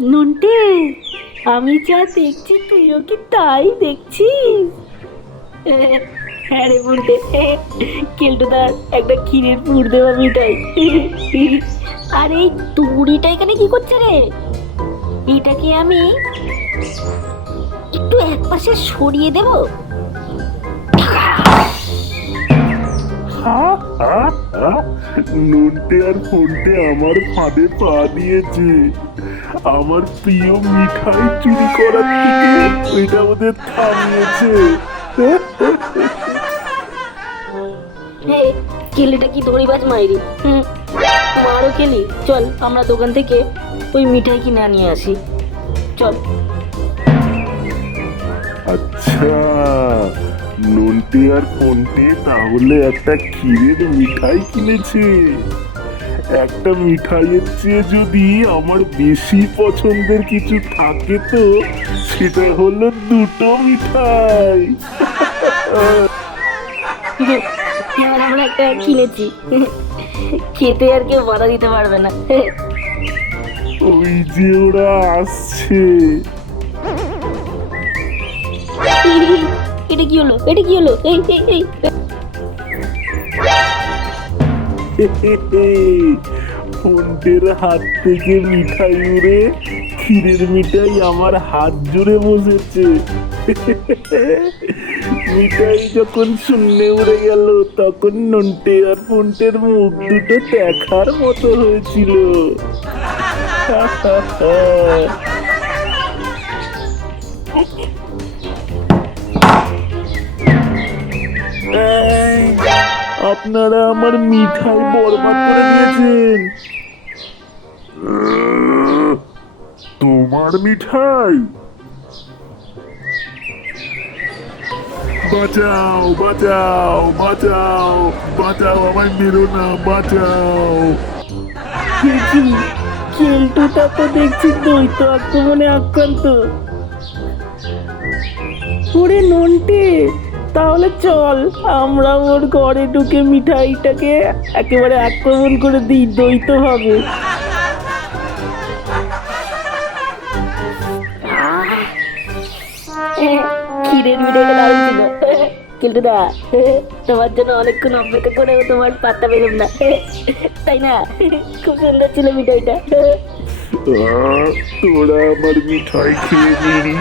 নন্টে, আমি যা দেখছি তুইও কি তাই দেখছিস? হ্যাঁ রে বলতে, কেলটুদার একটা ক্ষীরের পুর দেওয়া মিঠাই। আর এই তুড়িটা এখানে কি করছে রে? এটাকে আমি একটু একপাশে সরিয়ে দেব। নোটে আর ফোনটে আমার ফাঁদে পা দিয়েছে। আমার প্রিয় মিঠাই চুরি করার থেকে এটা ওদের থামিয়েছে। কেলিটা কি দড়িবাজ মাইরি! মারও কেলি, চল আমরা দোকান থেকে ওই মিঠাই কিনে নিয়ে আসি, চল। আচ্ছা, নোনটে আর ফোনটে তাহলে একটা ক্ষীরের মিঠাই কিনেছে। একটা মিঠাইয়ের চেয়ে যদি আমার বেশি পছন্দের কিছু থাকে তো সেটা হলো দুটো মিঠাই। এবার আমরা একটা কিনেছি, খেতে আর কেউ বাধা দিতে পারবে না। ওই যে ওরা আসছে। এটা কি হলো? এটা কি হলো? এই এই এই ফোনটের হাত থেকে মিঠাই উড়ে ক্ষীরের মিঠাই আমার হাত জুড়ে বসেছে। মিঠাই যখন শূন্যে উড়ে গেল তখন নন্টে আর ফোনটের মুখ দুটো দেখার মতো হয়েছিল। এই, আপনারা আমার মিঠাই বরবাদ করে দিয়েছেন। তোমার মিঠাই? বাঁচাও বাঁচাও বাঁচাও বাঁচাও, আমায় মেরো না, বাঁচাও। দেখি, কেলটুটা তো দেখছি দ্বৈত আক্রমণে আক্রান্ত। ওরে নন্টে, তাহলে চল আমরা ওর ঘরে ঢুকে মিঠাইটাকে একেবারে আক্রমণ করে দিই দ্বৈত হবে। ক্ষীরের মিঠাইটা দারুণ ছিল কেলটুদা, তোমার জন্য অনেকক্ষণ অপেক্ষা করেও তোমার পাত্তা পেলাম না, তাই না? খুব সুন্দর ছিল মিঠাইটা। তোরা আমার মিঠাই খেয়ে নিবি।